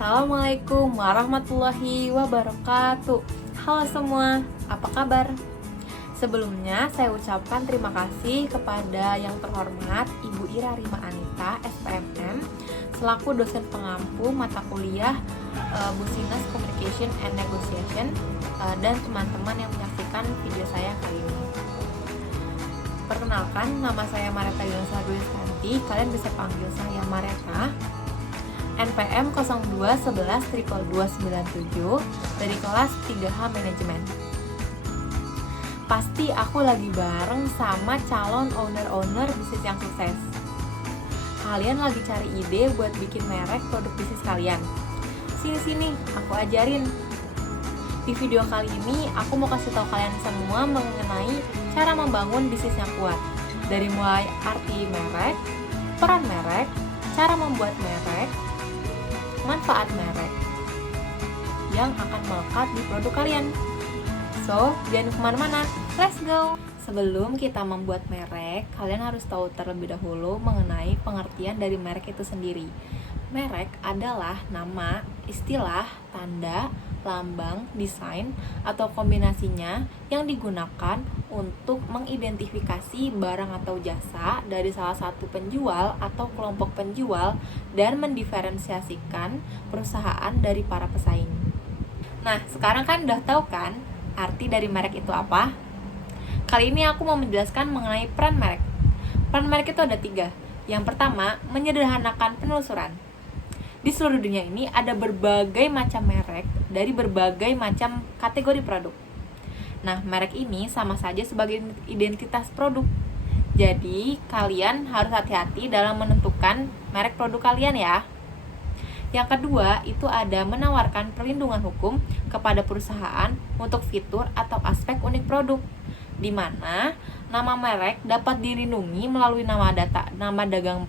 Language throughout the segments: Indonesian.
Assalamualaikum warahmatullahi wabarakatuh. Halo semua, apa kabar? Sebelumnya saya ucapkan terima kasih kepada yang terhormat Ibu Ira Rima Anita, SPMM, selaku dosen pengampu mata kuliah Business Communication and Negotiation, dan teman-teman yang menyaksikan video saya kali ini. Perkenalkan, nama saya Mareta Yunasa Dulistanti. Kalian bisa panggil saya Mareta. NPM 0211 22297 dari kelas 3H Manajemen. Pasti aku lagi bareng sama calon owner bisnis yang sukses. Kalian lagi cari ide buat bikin merek produk bisnis kalian. Sini, aku ajarin. Di video kali ini, aku mau kasih tahu kalian semua mengenai cara membangun bisnis yang kuat. Dari mulai arti merek, peran merek, cara membuat merek, manfaat merek yang akan melekat di produk kalian. So, jangan kemana-mana, let's go! Sebelum kita membuat merek, kalian harus tahu terlebih dahulu mengenai pengertian dari merek itu sendiri. Merek adalah nama, istilah, tanda, lambang, desain, atau kombinasinya yang digunakan untuk mengidentifikasi barang atau jasa dari salah satu penjual atau kelompok penjual dan mendiferensiasikan perusahaan dari para pesaing. Nah, sekarang kan udah tahu kan arti dari merek itu apa? Kali ini aku mau menjelaskan mengenai peran merek. Peran merek itu ada 3. Yang pertama, menyederhanakan penelusuran. Di seluruh dunia ini ada berbagai macam merek dari berbagai macam kategori produk. Nah, merek ini sama saja sebagai identitas produk. Jadi, kalian harus hati-hati dalam menentukan merek produk kalian ya. Yang kedua, itu ada menawarkan perlindungan hukum kepada perusahaan untuk fitur atau aspek unik produk, di mana nama merek dapat dilindungi melalui nama dagang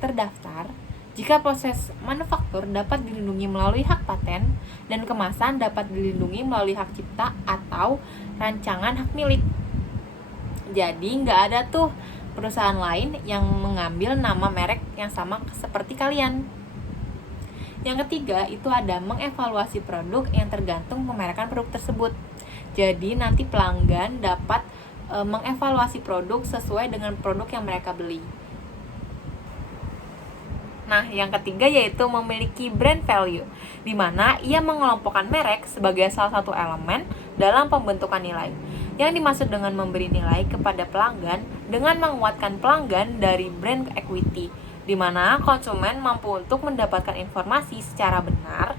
terdaftar. Jika proses manufaktur dapat dilindungi melalui hak paten dan kemasan dapat dilindungi melalui hak cipta atau rancangan hak milik. Jadi nggak ada tuh perusahaan lain yang mengambil nama merek yang sama seperti kalian. Yang ketiga itu ada mengevaluasi produk yang tergantung pemerekan produk tersebut. Jadi nanti pelanggan dapat mengevaluasi produk sesuai dengan produk yang mereka beli. Nah, yang ketiga yaitu memiliki brand value, di mana ia mengelompokkan merek sebagai salah satu elemen dalam pembentukan nilai. Yang dimaksud dengan memberi nilai kepada pelanggan dengan menguatkan pelanggan dari brand equity, di mana konsumen mampu untuk mendapatkan informasi secara benar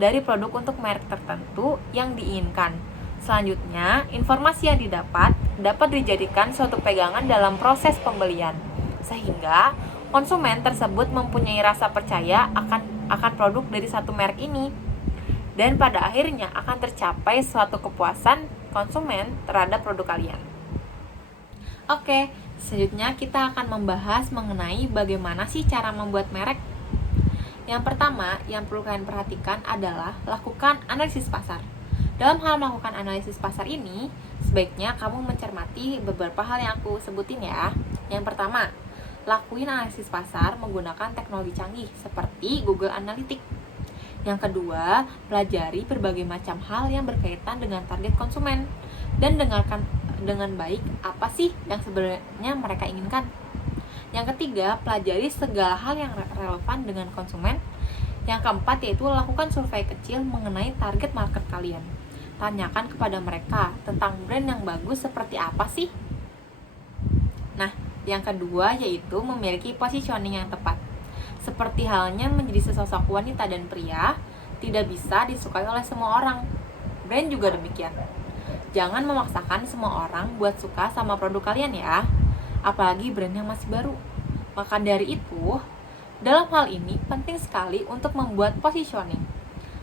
dari produk untuk merek tertentu yang diinginkan. Selanjutnya, informasi yang dapat dijadikan suatu pegangan dalam proses pembelian, sehingga konsumen tersebut mempunyai rasa percaya akan produk dari satu merek ini, dan pada akhirnya akan tercapai suatu kepuasan konsumen terhadap produk kalian. Oke, selanjutnya kita akan membahas mengenai bagaimana sih cara membuat merek. Yang pertama yang perlu kalian perhatikan adalah lakukan analisis pasar. Dalam hal melakukan analisis pasar ini, sebaiknya kamu mencermati beberapa hal yang aku sebutin ya. Yang pertama, lakuin analisis pasar menggunakan teknologi canggih seperti Google Analytics. Yang kedua, pelajari berbagai macam hal yang berkaitan dengan target konsumen dan dengarkan dengan baik apa sih yang sebenarnya mereka inginkan. Yang ketiga, pelajari segala hal yang relevan dengan konsumen. Yang keempat yaitu lakukan survei kecil mengenai target market kalian. Tanyakan kepada mereka tentang brand yang bagus seperti apa sih. Nah, yang kedua yaitu memiliki positioning yang tepat. Seperti halnya menjadi sesosok wanita dan pria, tidak bisa disukai oleh semua orang. Brand juga demikian. Jangan memaksakan semua orang buat suka sama produk kalian ya, apalagi brand yang masih baru. Maka dari itu, dalam hal ini penting sekali untuk membuat positioning.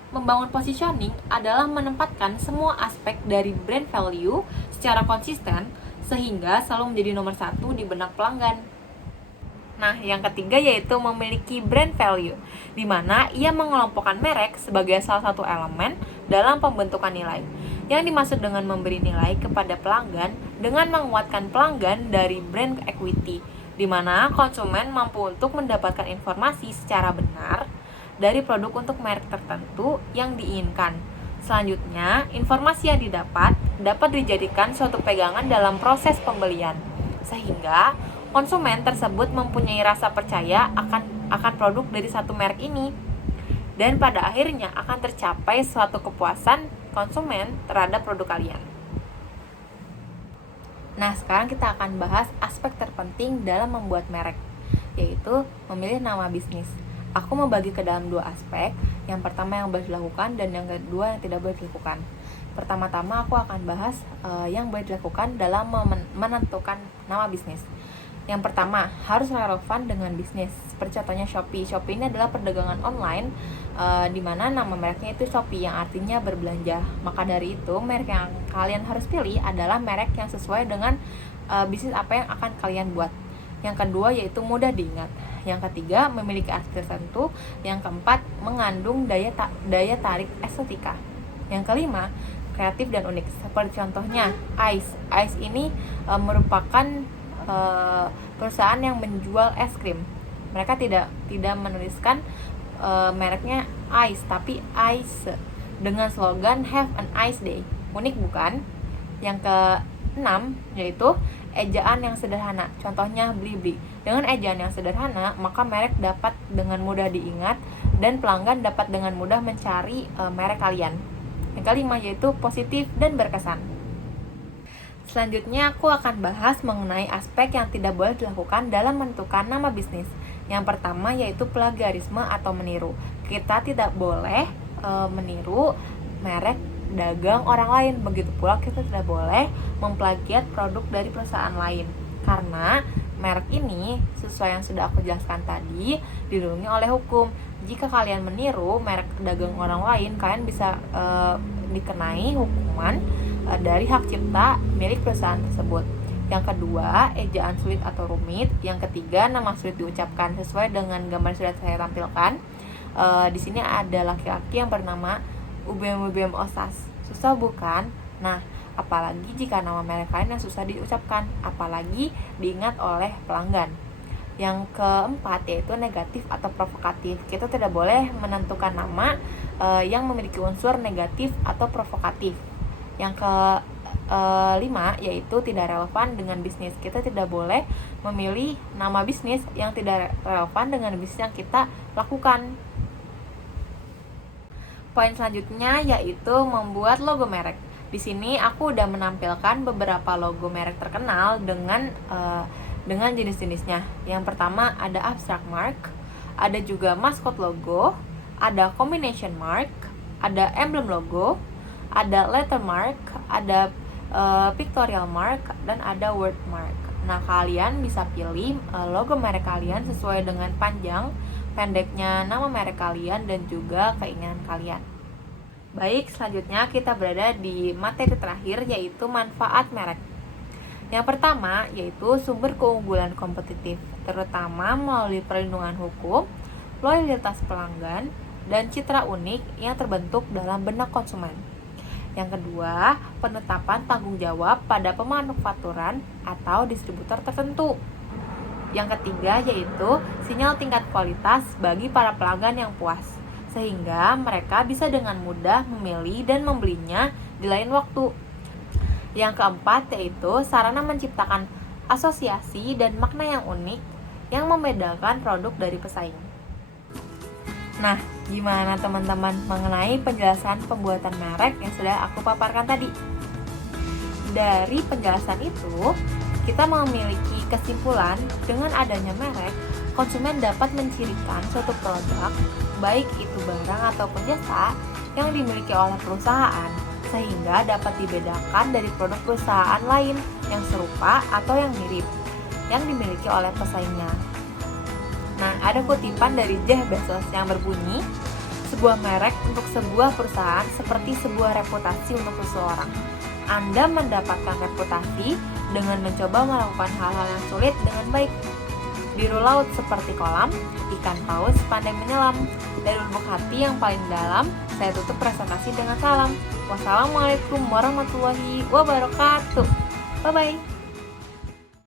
Membangun positioning adalah menempatkan semua aspek dari brand value secara konsisten sehingga selalu menjadi nomor 1 di benak pelanggan. Nah, yang ketiga yaitu memiliki brand value, di mana ia mengelompokkan merek sebagai salah satu elemen dalam pembentukan nilai. Yang dimaksud dengan memberi nilai kepada pelanggan dengan menguatkan pelanggan dari brand equity, di mana konsumen mampu untuk mendapatkan informasi secara benar dari produk untuk merek tertentu yang diinginkan. Selanjutnya, informasi yang didapat dapat dijadikan suatu pegangan dalam proses pembelian, sehingga konsumen tersebut mempunyai rasa percaya akan produk dari satu merek ini. Dan pada akhirnya akan tercapai suatu kepuasan konsumen terhadap produk kalian. Nah, sekarang kita akan bahas aspek terpenting dalam membuat merek, yaitu memilih nama bisnis. Aku membagi ke dalam dua aspek. Yang pertama yang boleh dilakukan dan yang kedua yang tidak boleh dilakukan. Pertama-tama aku akan bahas yang boleh dilakukan dalam menentukan nama bisnis. Yang pertama, harus relevan dengan bisnis. Seperti contohnya Shopee. Shopee ini adalah perdagangan online di mana nama mereknya itu Shopee, yang artinya berbelanja. Maka dari itu, merek yang kalian harus pilih adalah merek yang sesuai dengan bisnis apa yang akan kalian buat. Yang kedua yaitu mudah diingat. Yang ketiga, memiliki arti tertentu. Yang keempat, mengandung daya tarik estetika. Yang kelima, kreatif dan unik. Seperti contohnya Ice. Ice ini merupakan perusahaan yang menjual es krim. Mereka tidak menuliskan mereknya Ice, tapi Ice, dengan slogan Have an Ice Day. Unik bukan? Yang keenam yaitu ejaan yang sederhana. Contohnya Blibli. Dengan ejaan yang sederhana, maka merek dapat dengan mudah diingat dan pelanggan dapat dengan mudah mencari merek kalian. Yang kelima yaitu positif dan berkesan. Selanjutnya aku akan bahas mengenai aspek yang tidak boleh dilakukan dalam menentukan nama bisnis. Yang pertama yaitu plagiarisme atau meniru. Kita tidak boleh meniru merek dagang orang lain. Begitu pula kita tidak boleh memplagiat produk dari perusahaan lain. Karena merek ini sesuai yang sudah aku jelaskan tadi dilindungi oleh hukum. Jika kalian meniru merek dagang orang lain, kalian bisa dikenai hukuman dari hak cipta milik perusahaan tersebut. Yang kedua, ejaan sulit atau rumit. Yang ketiga, nama sulit diucapkan. Sesuai dengan gambar yang sudah saya tampilkan, di sini ada laki-laki yang bernama Ubem Osas. Susah bukan? Nah, apalagi jika nama merek lain yang susah diucapkan, apalagi diingat oleh pelanggan. Yang keempat yaitu negatif atau provokatif. Kita tidak boleh menentukan nama yang memiliki unsur negatif atau provokatif. Yang kelima yaitu tidak relevan dengan bisnis. Kita tidak boleh memilih nama bisnis yang tidak relevan dengan bisnis yang kita lakukan. Poin selanjutnya yaitu membuat logo merek. Di sini aku udah menampilkan beberapa logo merek terkenal dengan jenis-jenisnya. Yang pertama ada abstract mark, ada juga mascot logo, ada combination mark, ada emblem logo, ada letter mark, ada pictorial mark, dan ada word mark. Nah, kalian bisa pilih logo merek kalian sesuai dengan panjang, pendeknya nama merek kalian, dan juga keinginan kalian. Baik, selanjutnya kita berada di materi terakhir yaitu manfaat merek. Yang pertama yaitu sumber keunggulan kompetitif, terutama melalui perlindungan hukum, loyalitas pelanggan, dan citra unik yang terbentuk dalam benak konsumen. Yang kedua, penetapan tanggung jawab pada pemanufakturan atau distributor tertentu. Yang ketiga yaitu sinyal tingkat kualitas bagi para pelanggan yang puas, sehingga mereka bisa dengan mudah memilih dan membelinya di lain waktu. Yang keempat yaitu sarana menciptakan asosiasi dan makna yang unik yang membedakan produk dari pesaing. Nah, gimana teman-teman mengenai penjelasan pembuatan merek yang sudah aku paparkan tadi? Dari penjelasan itu, kita memiliki kesimpulan dengan adanya merek, konsumen dapat mencirikan suatu produk, baik itu barang ataupun jasa, yang dimiliki oleh perusahaan, sehingga dapat dibedakan dari produk perusahaan lain yang serupa atau yang mirip, yang dimiliki oleh pesaingnya. Nah, ada kutipan dari Jeff Bezos yang berbunyi, sebuah merek untuk sebuah perusahaan seperti sebuah reputasi untuk seseorang. Anda mendapatkan reputasi dengan mencoba melakukan hal-hal yang sulit dengan baik. Biru laut seperti kolam, ikan paus pandai menyelam. Dari lubuk hati yang paling dalam, saya tutup presentasi dengan salam. Wassalamualaikum warahmatullahi wabarakatuh. Bye-bye.